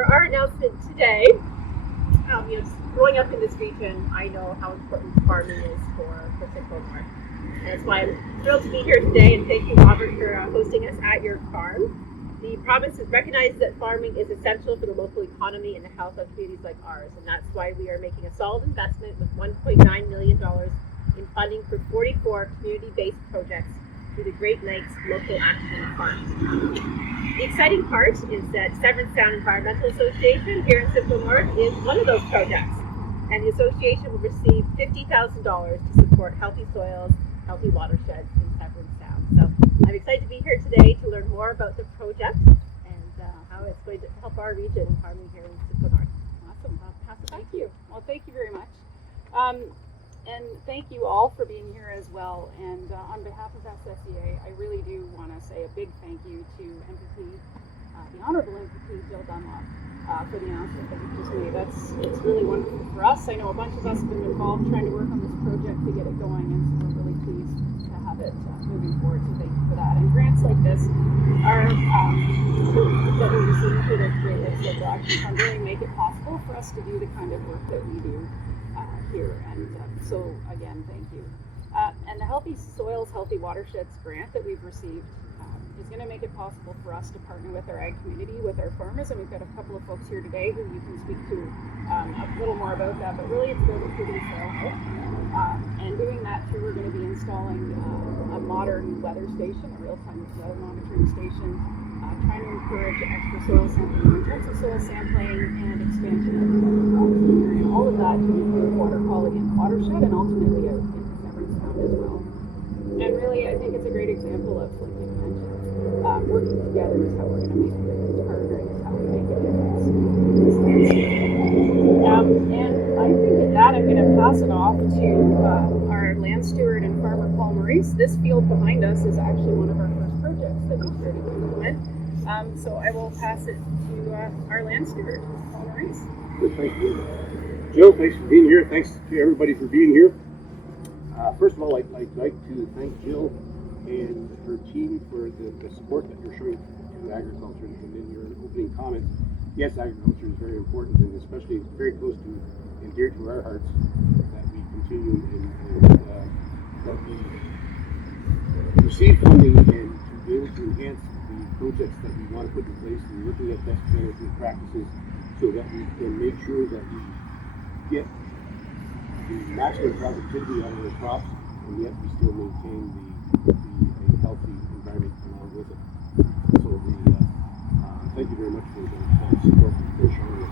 for our announcement today, just growing up in this region, I know how important farming is for Simcoe North. And that's why I'm thrilled to be here today, and thank you, Robert, for hosting us at your farm. The province has recognized that farming is essential for the local economy and the health of communities like ours, and that's why we are making a solid investment with $1.9 million in funding for 44 community-based projects through the Great Lakes Local Action Fund. The exciting part is that Severn Sound Environmental Association here in Simcoe North is one of those projects, and the association will receive $50,000 to support healthy soils, healthy watersheds in Severn Sound. So I'm excited to be here today to learn more about the project and how it's going to help our region in farming here in Simcoe North. Awesome. I'll pass it back Thank to you. Well, thank you very much. And thank you all for being here as well. And on behalf of SSEA, I really do want to say a big thank you to MPP, the Honourable MPP Jill Dunlop, for the announcement that you just made. It's really wonderful for us. I know a bunch of us have been involved trying to work on this project to get it going, and so we're really pleased to have it moving forward. So thank you for that. And grants like this are that we receive through the Great Lakes Local Action Fund really make it possible for us to do the kind of work that we do here. And so again, thank you. And the Healthy Soils, Healthy Watersheds grant that we've received is going to make it possible for us to partner with our ag community, with our farmers, and we've got a couple of folks here today who you can speak to a little more about that, but really it's about improving soil health. And doing that through, we're going to be installing a modern weather station, a real-time weather monitoring station, trying to encourage extra soil sampling, intensive soil sampling, and expansion of cover crops in the area. All of that to improve water quality in the watershed and ultimately out into Severn Sound as well. And really, I think it's a great example of, like you mentioned, working together is how we're going to make a difference. Partnering is how we make a difference. And I think at that, I'm going to pass it off to our land steward and farmer, Paul Maurice. This field behind us is actually one of our first projects that we started to implement. So I will pass it to our land steward, Paul Maurice. Good, thank you. Jill, thanks for being here. Thanks to everybody for being here. First of all, I'd like to thank Jill and her team for the support that you're showing to agriculture. And in your opening comments, yes, agriculture is very important, and especially very close to and dear to our hearts, that we continue and that we receive funding and to be able to enhance the projects that we want to put in place, and looking at best management practices so that we can make sure that we get the maximum productivity out of the crops, and yet we still maintain a healthy environment along with it. So thank you very much for the support for showing us.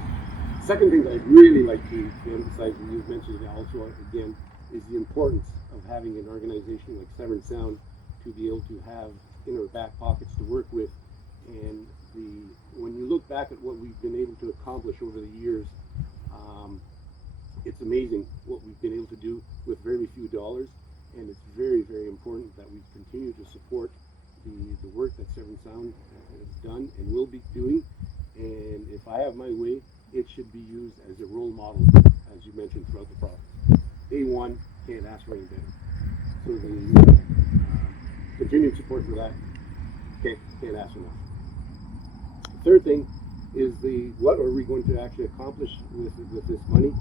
Second thing that I'd really like to emphasize, and you've mentioned it also again, is the importance of having an organization like Severn Sound to be able to have in our back pockets to work with. And when you look back at what we've been able to accomplish over the years, it's amazing what we've been able to do with very few dollars, and it's very, very important that we continue to support the work that Severn Sound has done and will be doing. And if I have my way, it should be used as a role model, as you mentioned, throughout the province. A1, can't ask for any better. So the continued support for that, can't ask enough. The third thing is what are we going to actually accomplish with this money?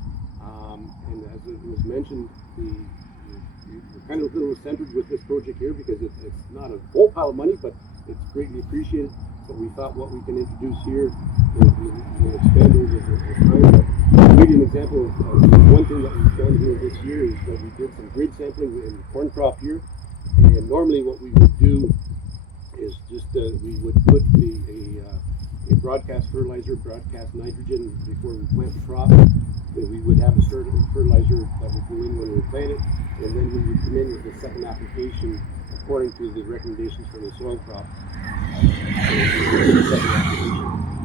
And as it was mentioned, we're kind of a little centered with this project here because it's not a whole pile of money, but it's greatly appreciated. But we thought what we can introduce here will expand over time. But to give you an example of one thing that we've done here this year is that we did some grid sampling in the corn crop here. And normally what we would do is just we would put a broadcast fertilizer, broadcast nitrogen before we plant the crop. We would have a certain fertilizer that would go in when we plant it, and then we would come in with the second application according to the recommendations from the soil crop.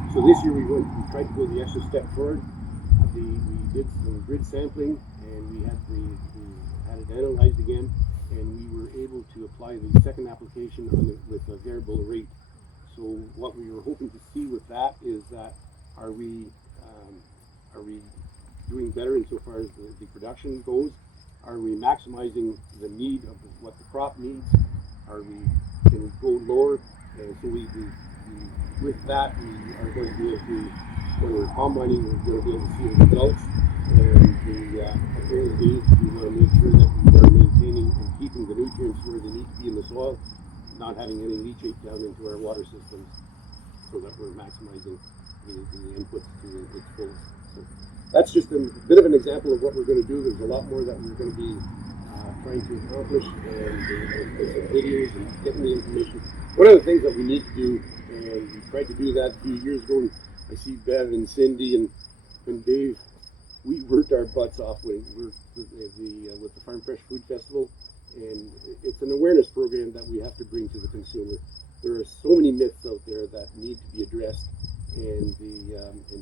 So this year we tried to go the extra step forward. We did some grid sampling, and we had it analyzed again, and we were able to apply the second application with a variable rate. So what we were hoping to see with that is that are we doing better insofar as the production goes? Are we maximizing the need of what the crop needs? Can we go lower? So with that, we are going to be able to when we're combining, we're going to be able to see the results. And apparently we want to make sure that we are maintaining and keeping the nutrients where they need to be in the soil, not having any leachate down into our water systems, so that we're maximizing the inputs to its fullest. So that's just a bit of an example of what we're going to do. There's a lot more that we're going to be trying to accomplish, and put some videos and getting the information. One of the things that we need to do, and we tried to do that a few years ago, and I see Bev and Cindy and Dave, we worked our butts off with the Farm Fresh Food Festival, and it's an awareness program that we have to bring to the consumer. There are so many myths out there that need to be addressed, and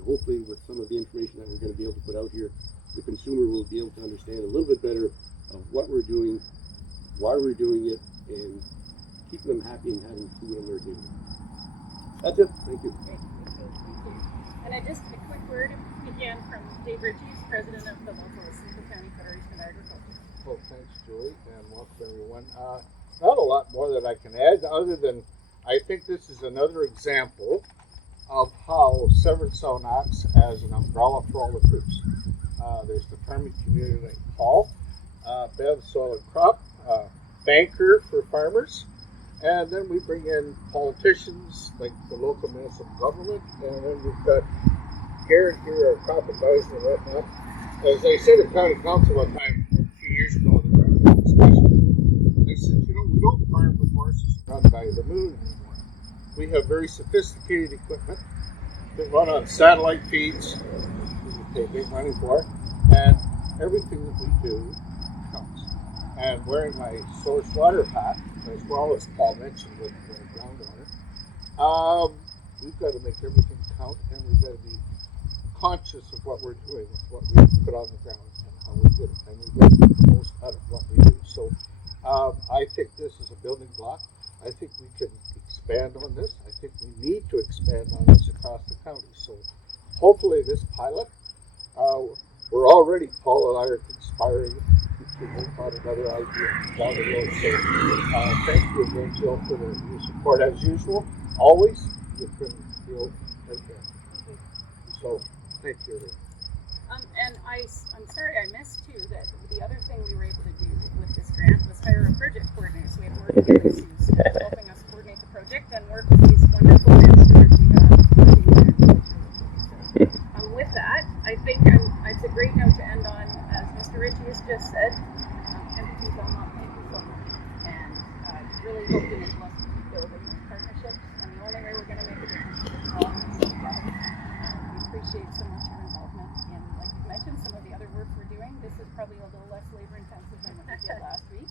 hopefully with some of the information that we're going to be able to put out here, the consumer will be able to understand a little bit better of what we're doing, why we're doing it, and keeping them happy and having food on their table. That's it. Thank you. Great. Thank you. And just a quick word again from Dave Ritchie, President of the local Simcoe County Federation of Agriculture. Well, thanks, Judy, and welcome everyone. Not a lot more that I can add, other than I think this is another example of how Severn Sound acts as an umbrella for all the groups. There's the farming community like Paul, Bev, soil and crop, banker for farmers, and then we bring in politicians like the local municipal government, and then we've got Gerrit here, our crop advisor and whatnot. As I said at county council one time a few years ago, there was a discussion. I said, we don't farm with horses run by the moon anymore. We have very sophisticated equipment that run on satellite feeds, we pay big money for, and everything that we do counts. And wearing my source water hat, as well as Paul mentioned with groundwater, we've got to make everything count, and we've got to be conscious of what we're doing with what we put on the ground and how we do it, and we've got to get the most out of what we do. So I think this is a building block. I think we can expand on this. I think we need to expand on this across the county. So hopefully this pilot, we're already, Paul and I are conspiring to work on another idea down the road. So thank you again, Jill, for your support as usual. Always, you've been real right there. So thank you. And I'm sorry I missed too that the other thing we were able to do with this grant was hire a project coordinator. So we have Morgan Gillies who's helping us coordinate the project and work with these wonderful stewards we have working there. So, with that, I think it's a great note to end on, as Mr. Ritchie has just said. Entities on not thank you so much, and really hope to enable us to keep building those partnerships. And the only way we're going to make a difference is if we're all in this together. We appreciate so much your involvement in, like you mentioned, some of the other work we're doing. This is probably a little less labor intensive than what we did last week.